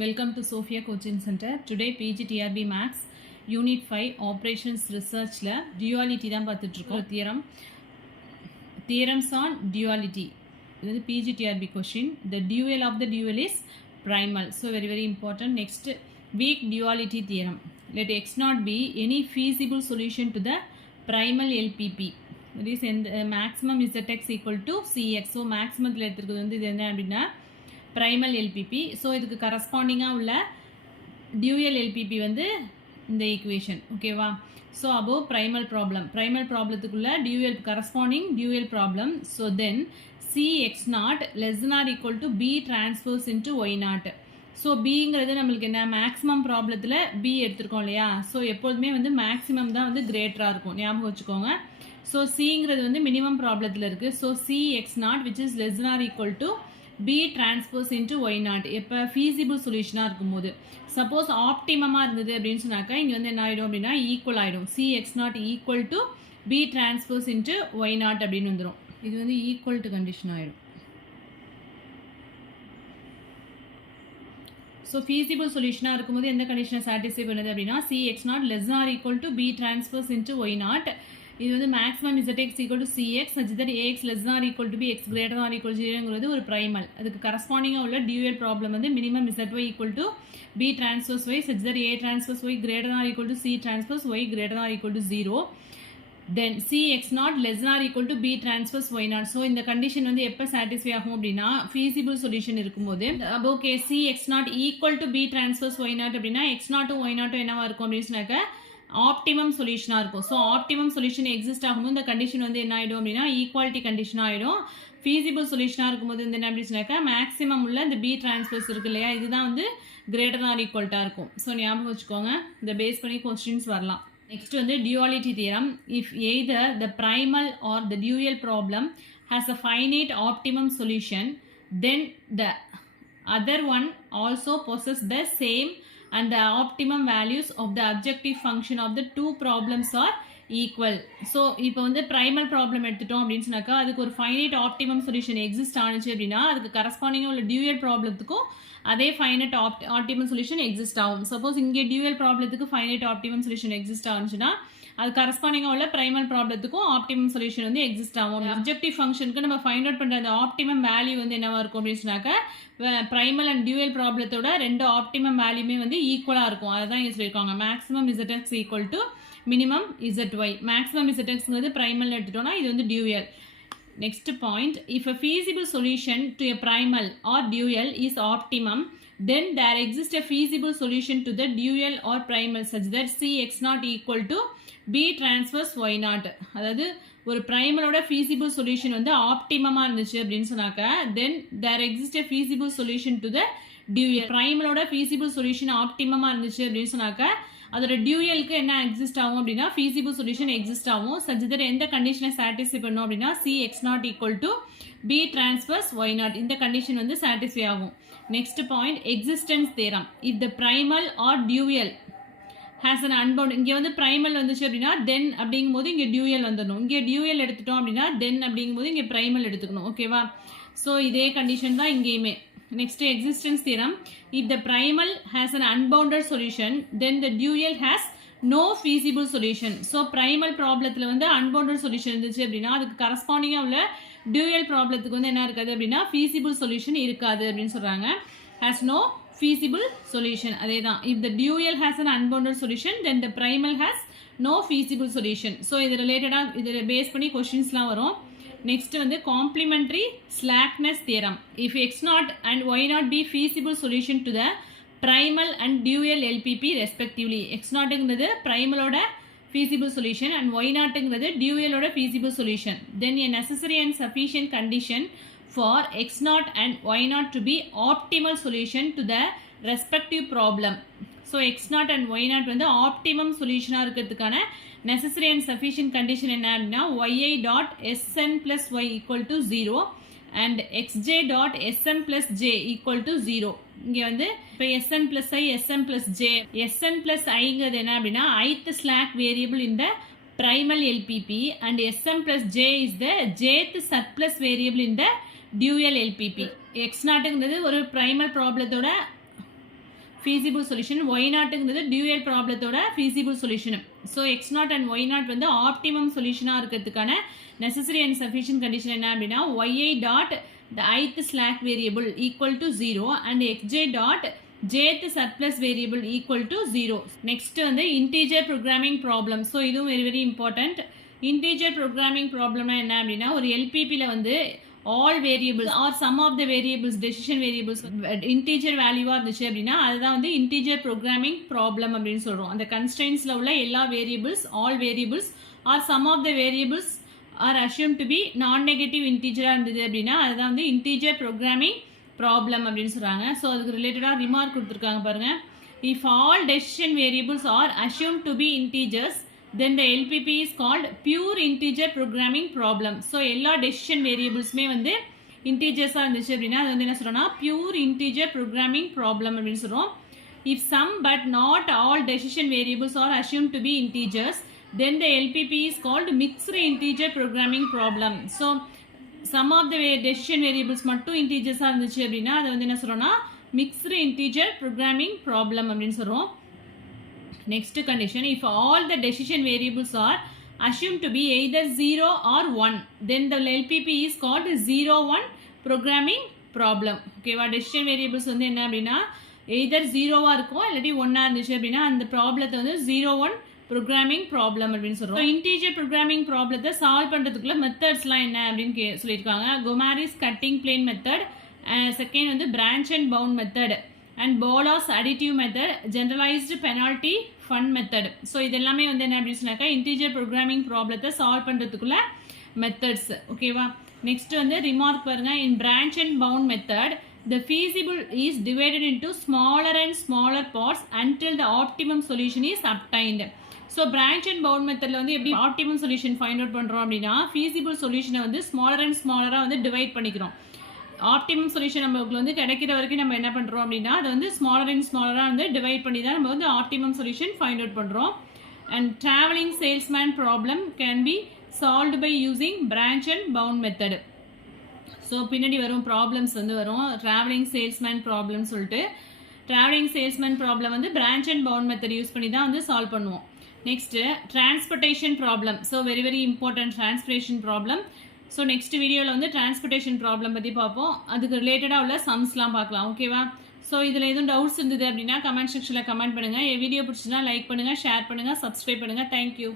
Welcome to Sophia Coaching Center. Today PGTRB Max Unit 5 Operations Research la duality தான் பார்த்துட்டு இருக்கோம். Theorems on duality. This is PGTRB question. The dual of the dual is primal. So very important. Next, weak duality theorem. Let X not be any feasible solution to the primal LPP. That is maximum ZX equal to CX. So maximum எடுத்துக்கிறது வந்து இது என்ன அப்படின்னா primal LPP. So இதுக்கு கரஸ்பாண்டிங்காக உள்ள dual LPP வந்து இந்த equation ஓகேவா. ஸோ அபோவ் ப்ரைமல் ப்ராப்ளத்துக்குள்ள dual corresponding dual problem. So then CX0 less than or equal to B transpose into Y0. So பிங்கிறது நம்மளுக்கு என்ன மேக்ஸிமம் ப்ராப்ளத்தில் B எடுத்திருக்கோம் இல்லையா. ஸோ எப்போதுமே வந்து மேக்ஸிமம் தான் வந்து கிரேட்டராக இருக்கும், ஞாபகம் வச்சுக்கோங்க. ஸோ சிங்கிறது வந்து மினிமம் ப்ராப்ளத்தில் இருக்குது. So CX0 which is less than or equal to B transpose into Y0 எப்போ feasible சொல்யூஷனாக இருக்கும்போது. சப்போஸ் ஆப்டிமமாக இருந்தது அப்படின்னு சொன்னாக்கா இங்கே வந்து என்ன ஆகிடும் அப்படின்னா ஈக்குவல் ஆகிடும். CX0 equal to B transpose into Y0 அப்படின்னு வந்துடும். இது வந்து ஈக்குவல் டு கண்டிஷன் ஆகிடும். ஸோ feasible சொல்யூஷனாக இருக்கும்போது எந்த கண்டிஷனை சாட்டிஸ்ஃபை பண்ணுது அப்படின்னா CX0 less than or equal to B transpose into Y0. இது வந்து maximum ZX equal to CX such that AX less than or equal to B X greater than or equal to 0ங்கிறது ஒரு primal. அதுக்கு கரஸ்பாண்டிங்காக உள்ள dual problem வந்து minimum ZY equal to B transpose Y such that A transpose Y greater than or equal to C transpose Y greater than or equal to 0. Then CX0 less than or equal to B transpose Y0. So இந்த condition வந்து எப்போ satisfy ஆகும் அப்படின்னா feasible solution இருக்கும்போது. Okay, CX0 equal to B transpose Y0 அப்படின்னா X0 Y0 என்னவா இருக்கும் அப்படின்னு சொன்னாக்க ஆப்டிமம் சொல்யூஷனாக இருக்கும். ஸோ ஆப்டிமம் சொல்யூஷன் எக்ஸிஸ்ட் ஆகும்போது இந்த கண்டிஷன் வந்து என்ன ஆகிடும் அப்படின்னா ஈக்குவாலிட்டி கண்டிஷன் ஆகிடும். ஃபீஸிபிள் சொல்யூஷனாக இருக்கும்போது வந்து என்ன அப்படின்னு சொன்னாக்கா மேக்ஸிமம் உள்ள இந்த B டிரான்ஸ்போஸ் இருக்கு இல்லையா, இதுதான் வந்து கிரேட்டர் தான் ஈக்குவல்ட்டாக இருக்கும். ஸோ ஞாபகம் வச்சுக்கோங்க, இந்த பேஸ் பண்ணி கொஸ்டின்ஸ் வரலாம். நெக்ஸ்ட் வந்து duality theorem. If either the primal R the dual problem has a finite optimum solution then the other one also possess the same and the optimum values of the objective function of the two problems are equal. So இப்போ வந்து primal problem எடுத்துட்டோம் அப்படின்னு சொன்னாக்கா அதுக்கு ஒரு finite optimum solution exist ஆனிச்சு அப்படின்னா அதுக்கு கரஸ்பாண்டிங்காக உள்ள டியூயல் ப்ராப்ளத்துக்கும் அதே ஃபைனைட் ஆப்டிமம் சொல்யூஷன் எக்ஸிஸ்ட் ஆகும். சப்போஸ் இங்கே டியூயல் ப்ராப்ளத்துக்கு ஃபைனைட் ஆப்டிமம் சொல்யூஷன் எக்ஸிஸ்ட் ஆனிச்சுன்னா அது கரஸ்பாண்டிங்காக உள்ள ப்ரைமல் ப்ராப்ளத்துக்கும் ஆப்டிமம் சொல்யூஷன் வந்து எக்ஸிஸ்ட் ஆகும். அப்ஜெக்டிவ் ஃபங்க்ஷனுக்கு நம்ம ஃபைண்ட் அவுட் பண்ணுற அந்த ஆப்டிமம் வேல்யூ வந்து என்னவா இருக்கும் அப்படின்னு சொன்னாக்க ப்ரைமல் அண்ட் டியூயல் ப்ராப்ளத்தோட ரெண்டு ஆப்டிமம் வேல்யூமே வந்து ஈக்குவலாக இருக்கும். அதை தான் இங்கே சொல்லியிருக்காங்க. Maximum ZX equal to minimum ZY. Maximum ZXங்கிறது ப்ரைமல் எடுத்துட்டோம்னா இது வந்து dual. Next point, if a feasible solution to a primal or dual is optimum, then there exists a feasible solution to the dual or primal such that CX0 equal to B transpose Y0. அதாவது ஒரு ப்ரைமலோட feasible solution வந்து ஆப்டிமமாக இருந்துச்சு அப்படின்னு சொன்னாக்க then there exists a feasible solution to the dual. ப்ரைமலோட feasible solution ஆப்டிமமாக இருந்துச்சு அப்படின்னு சொன்னாக்க அதோட டியூயலுக்கு என்ன எக்ஸிஸ்ட் ஆகும் அப்படின்னா feasible சொல்யூஷன் எக்ஸிஸ்ட் ஆகும். such that எந்த கண்டிஷனை சாட்டிஸ்ஃபை பண்ணும் அப்படின்னா CX0 equal to B transfers Y0 இந்த கண்டிஷன் வந்து சாட்டிஸ்ஃபை ஆகும். Next point, existence theorem. If the primal or dual has an unbounded. இங்கே வந்து ப்ரைமல் வந்துச்சு அப்படின்னா தென் அப்படிங்கும் போது இங்கே டியூயல் வந்துடணும். இங்கே டியூயல் எடுத்துட்டோம் அப்படின்னா தென் அப்படிங்கும் போது இங்கே ப்ரைமல் எடுத்துக்கணும். ஓகேவா. ஸோ இதே கண்டிஷன் தான் இங்கேயுமே. Next, existence theorem. If the primal has an unbounded solution, then the dual has no feasible solution. So, primal ப்ராப்ளத்தில் வந்து unbounded solution இருந்துச்சு அப்படின்னா அதுக்கு கரஸ்பாண்டிங்காக உள்ள டியூயல் ப்ராப்ளத்துக்கு வந்து என்ன இருக்காது அப்படின்னா feasible solution இருக்காது அப்படின்னு சொல்கிறாங்க. has no feasible solution. அதே தான். If the dual has an unbounded solution, then the primal has no feasible solution. So, இது ரிலேட்டடாக இதை பேஸ் பண்ணி கொஸ்டின்ஸ்லாம் வரும். நெக்ஸ்ட் வந்து complementary slackness theorem. If X0 and Y0 be feasible solution to the primal and dual LPP respectively. X0ங்கிறது ப்ரைமலோட feasible solution and Y0ங்கிறது dualோட feasible solution. Then a necessary and sufficient condition for X0 and Y0 to be optimal solution to the respective problem. So X0 and Y0 வந்து optimum சொல்யூஷனாக இருக்கிறதுக்கான necessary and sufficient condition என்ன அப்படின்னா yi dot sn plus y equal to 0 and xj dot sm plus j equal to 0. இங்கே வந்து இப்போ sn plus I sm plus j. sn plus iங்கிறது என்ன அப்படின்னா ith slack variable in the primal LPP and sm plus j is the jth surplus variable in the dual LPP. X0ங்கிறது ஒரு primal ப்ராப்ளத்தோட feasible solution. Y0 ங்கிறது dual ப்ராப்ளத்தோட feasible solution. So x0 and y0 வந்து optimum solution இருக்கிறதுக்கான necessary and sufficient condition என்ன அப்படின்னா yi dot the ith slack variable equal to 0 and xj dot jth surplus variable equal to 0. Next வந்து integer programming problem. So இதுவும் very very important. Integer programming problem என்ன அப்படின்னா ஒரு LPPல வந்து all variables or some of the variables decision variables integer value இருந்துச்சு அப்படின்னா அதுதான் வந்து integer programming problem அப்படின்னு சொல்றோம். அந்த constraintsல உள்ள எல்லா variables all variables or some of the variables are assumed to be non-negative integer இருந்தது அப்படின்னா அதுதான் வந்து integer programming problem அப்படின்னு சொல்றாங்க. ஸோ அதுக்கு ரிலேட்டடாக ரிமார்க் கொடுத்துருக்காங்க பாருங்க. If all decision variables are assumed to be integers then the LPP is called pure integer programming problem. So எல்லா decision variablesமே வந்து இன்டீஜர்ஸாக இருந்துச்சு அப்படின்னா அது வந்து என்ன சொல்கிறோம்னா pure integer programming problem அப்படின்னு சொல்கிறோம். If some but not all decision variables are assumed to be integers then the LPP is called mixed integer programming problem. So some of the decision variables மட்டும் இன்டீஜர்ஸாக இருந்துச்சு அப்படின்னா அது வந்து என்ன சொல்கிறோம்னா mixed integer programming problem அப்படின்னு சொல்கிறோம். Next condition, if all the decision variables are assumed to be either 0 or 1 then the LPP is called 0-1 programming problem. ஓகேவா decision variables வந்து என்ன அப்படின்னா either 0-ஆ இருக்கும் இல்லாட்டி 1-ஆ இருந்துச்சு அப்படின்னா அந்த ப்ராப்ளத்தை வந்து 0-1 programming problem அப்படின்னு சொல்றோம். integer programming ப்ராப்ளத்தை சால்வ் பண்றதுக்குள்ள மெத்தட்ஸ்லாம் என்ன அப்படின்னு சொல்லியிருக்காங்க. Gomary's cutting plane method, second வந்து branch and bound method and Bolas additive method, generalized penalty fund method. So இது எல்லாமே வந்து என்ன அப்படின்னு சொன்னாக்கா integer programming ப்ராப்ளத்தை சால்வ் பண்றதுக்குள்ள மெத்தட்ஸ். ஓகேவா நெக்ஸ்ட் வந்து ரிமார்க் பாருங்க. in branch and bound method the feasible is divided into smaller and smaller parts until the optimum solution is obtained. So branch and bound மெத்தடில் வந்து எப்படி ஆப்டிமம் சொல்யூஷன் ஃபைண்ட் அவுட் பண்ணுறோம் அப்படின்னா feasible சொல்யூஷனை வந்து smaller and ஸ்மாலராக வந்து divide பண்ணிக்கிறோம். Optimum solution நம்மளுக்கு வந்து கிடைக்கிற வரைக்கும் நம்ம என்ன பண்ணுறோம் அப்படின்னா அதை வந்து ஸ்மாலர் அண்ட் ஸ்மாலராக வந்து டிவைட் பண்ணி தான் நம்ம வந்து ஆப்டிமம் சொல்யூஷன் ஃபைண்ட் அவுட் பண்ணுறோம். And travelling salesman problem can be solved by using branch and bound method. So பின்னாடி வரும் ப்ராப்ளம்ஸ் வந்து வரும் ட்ராவலிங் சேல்ஸ்மேன் ப்ராப்ளம் சொல்லிட்டு ட்ராவலிங் சேல்ஸ்மேன் ப்ராப்ளம் வந்து branch and bound method use பண்ணி தான் வந்து சால்வ் பண்ணுவோம். Next transportation problem. So very very important transportation problem. So next வீடியோவில் வந்து டிரான்ஸ்போர்ட்டேஷன் ப்ராப்ளம் பற்றி பார்ப்போம். அதுக்கு ரிலேட்டடாக உள்ள சம்ஸ்லாம் பார்க்கலாம். ஓகேவா ஸோ இதில் எதுவும் டவுட்ஸ் இருந்தது அப்படின்னா கமெண்ட் செக்ஷனில் கமெண்ட் பண்ணுங்கள். வீடியோ பிடிச்சினா லைக் பண்ணுங்கள், ஷேர் பண்ணுங்கள், சப்ஸ்கிரைப் பண்ணுங்கள். தேங்க்யூ.